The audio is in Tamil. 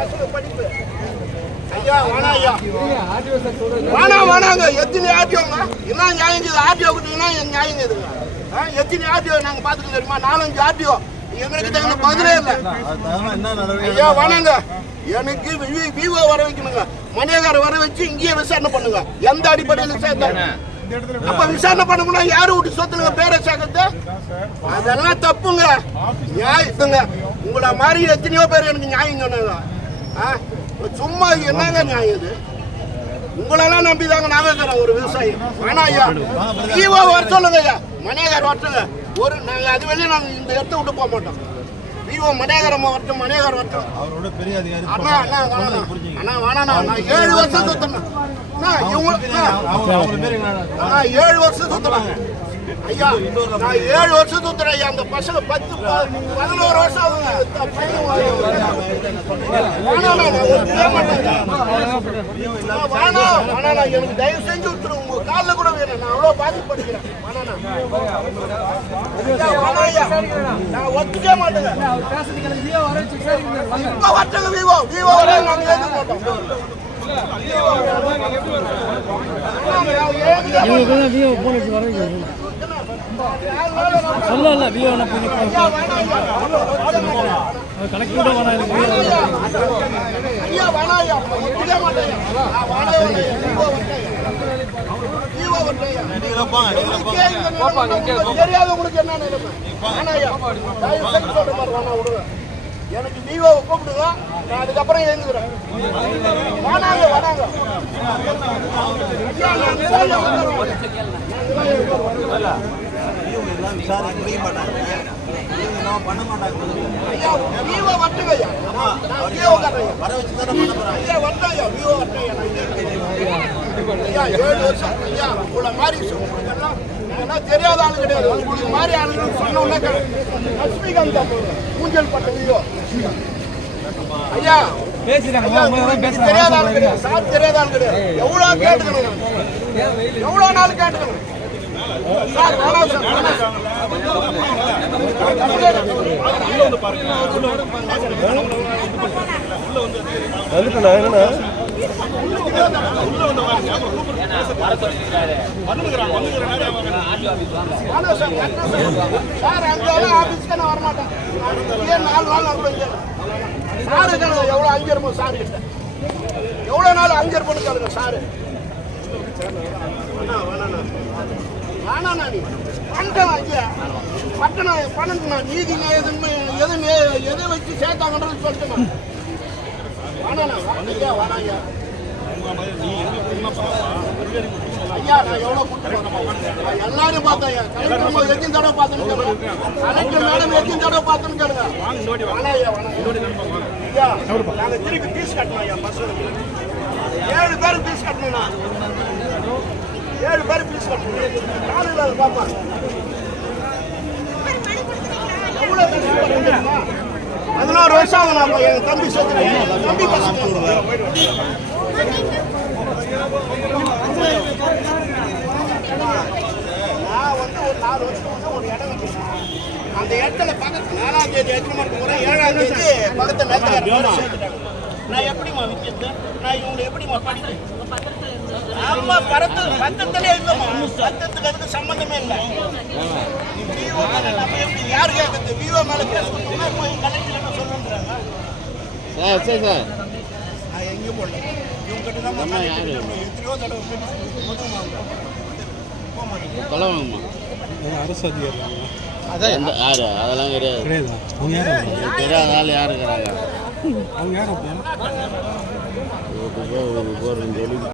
பசங்க படிப்பு ஐயா வேணா ஐயா வேணாங்க எத்தனை ஆர்டிஓங்க என்ன நியாயங்குது ஆர்டிஓ கிட்டீங்கன்னா நியாயங்குதுங்க எத்தனை ஆர்டிஓ நாங்கள் பார்த்துக்க தெரியுமா 4-5 ஆர்டிஓ எங்களுக்கு தகுந்த பதிலே இல்லை ஐயா வேணாங்க எனக்கு விவோ வர வைக்கணுங்க மணியகார வர வச்சு இங்கேயே விசாரணை பண்ணுங்க எந்த அடிப்படையில் சேர்த்தாங்க அப்ப விசாரணை பண்ண யாரு விட்டு சொத்துங்க பேரை சேர்க்கறது அதெல்லாம் தப்புங்க நியாயத்துங்க உங்களை மாதிரி எத்தனையோ பேர் எனக்கு நியாயம் சொன்னாங்க சும்மா என்னங்க நியாயம் இது உங்களெல்லாம் நம்பிதாங்க நான் இருக்கிறேன் ஒரு விவசாயி ஆனா ஐயா விவோ வர சொல்லுங்க ஐயா மணியகார் வரட்டுங்க ஒரு நாங்க அது வெளியே நாங்க இந்த இடத்த விட்டு போக மாட்டோம் விவோ மணியகாரம் வரட்டும் மணியகார் வரட்டும் அவரோட பெரிய அதிகாரி அண்ணா அண்ணா வேணாண்ணா நான் 7 வருஷம் சுத்தணும் 7 வருஷம் சுத்தலாம் ஐயா நான் 7 வருஷம் சுத்துறேன் ஐயா அந்த பசங்க 10-11 வருஷம் ஆகுங்க எனக்கு தயவு செஞ்சு விட்டுருங்க உங்க காலில் கூட வேணும் நான் அவ்வளோ பாதிப்படுகிறேன் நான் ஒத்துக்க மாட்டேங்க இப்ப வரட்டுங்க விவோ வர நாங்க ஏற்க மாட்டோம் சொல்லல வியோ கணக்கு தெரியாதவங்களுக்கு என்ன எனக்கு விவோவை கூப்பிடுங்க நான் அதுக்கப்புறம் எழுந்துக்கிறேன் தெரியாத ஆளு கிடையாது உங்களுக்கு மாதிரி ஆளுங்க சொன்ன உடனே லட்சுமிகாந்த் ஊஞ்சல் பட்ட வீடியோ ஐயா தெரியாத ஆளு கிடையாது சார் தெரியாத ஆளு கிடையாது எவ்வளவு கேட்டுக்கணும் எவ்வளவு நாள் கேட்டுக்கணும் சார் வேணாம் சார் சார் அங்கே ஆபீஸ்க்கு நான் வரமாட்டேன் 4 நாள் சாரு எவ்வளோ அங்கே இருப்போம் சார் கிட்ட எவ்வளோ நாள் அங்கே இருப்போன்னு கேளுங்க சாரு வேணாண்ணா நீ பண்ணிட்டேன் ஐயா பண்ணணுண்ணா நீதி எதை வச்சு சேர்த்தாங்கன்றது சொல்லிட்டுமா வேணாண்ணா ஐயா வேணாங்க ஐயா நான் எவ்வளோ எல்லாரும் பார்த்தேன் எத்தனை தடவை பார்த்தேன்னு கலெக்டர் மேடம் எத்தனை தடவை பார்த்தேன்னு கேளுங்க ஐயா நாங்கள் திருப்பி ஃபீஸ் கட்டணும் ஐயா பசங்களுக்கு 7 பேர் ஃபீஸ் கட்டணும்ண்ணா 7 பேர் ஃபீஸ் கட்டணும் காலையில் அதை பார்ப்பாங்க எவ்வளோ 11 வருஷம் ஆகும் நம்ம எங்கள் தம்பி சேர்த்து தம்பி பசங்க நான் ஒரு 4 வருஷம் ஒரு இடம் வச்சுருக்கேன் அந்த இடத்துல பக்கத்து 4ஆம் தேதி எத்தனை மணிக்கு போகிறேன் 7ஆம் தேதி பக்கத்து நேரத்தில் நான் எப்படிமா விற்கிறது நான் இவங்களை எப்படிமா படிக்கிறேன் ஆமா பத்தத்திலே இல்லைம்மா பத்தத்துக்கு அதுக்கு சம்மந்தமே இல்லை விவோ மேலே நம்ம எப்படி யாரு கேட்குறது விவோ மேலே கேஸ் கொடுத்தோம்னா போய் கலெக்டர் என்ன சொல்லுன்றாங்க சரி சார் நான் எங்கேயும் போடல இவங்க கிட்ட தான் எத்தனையோ தடவை அரசு அதிகாரி அதெல்லாம் கிடையாது தெரியாத ஆள் யாரு இருக்கிறாங்க அவங்க யாரும்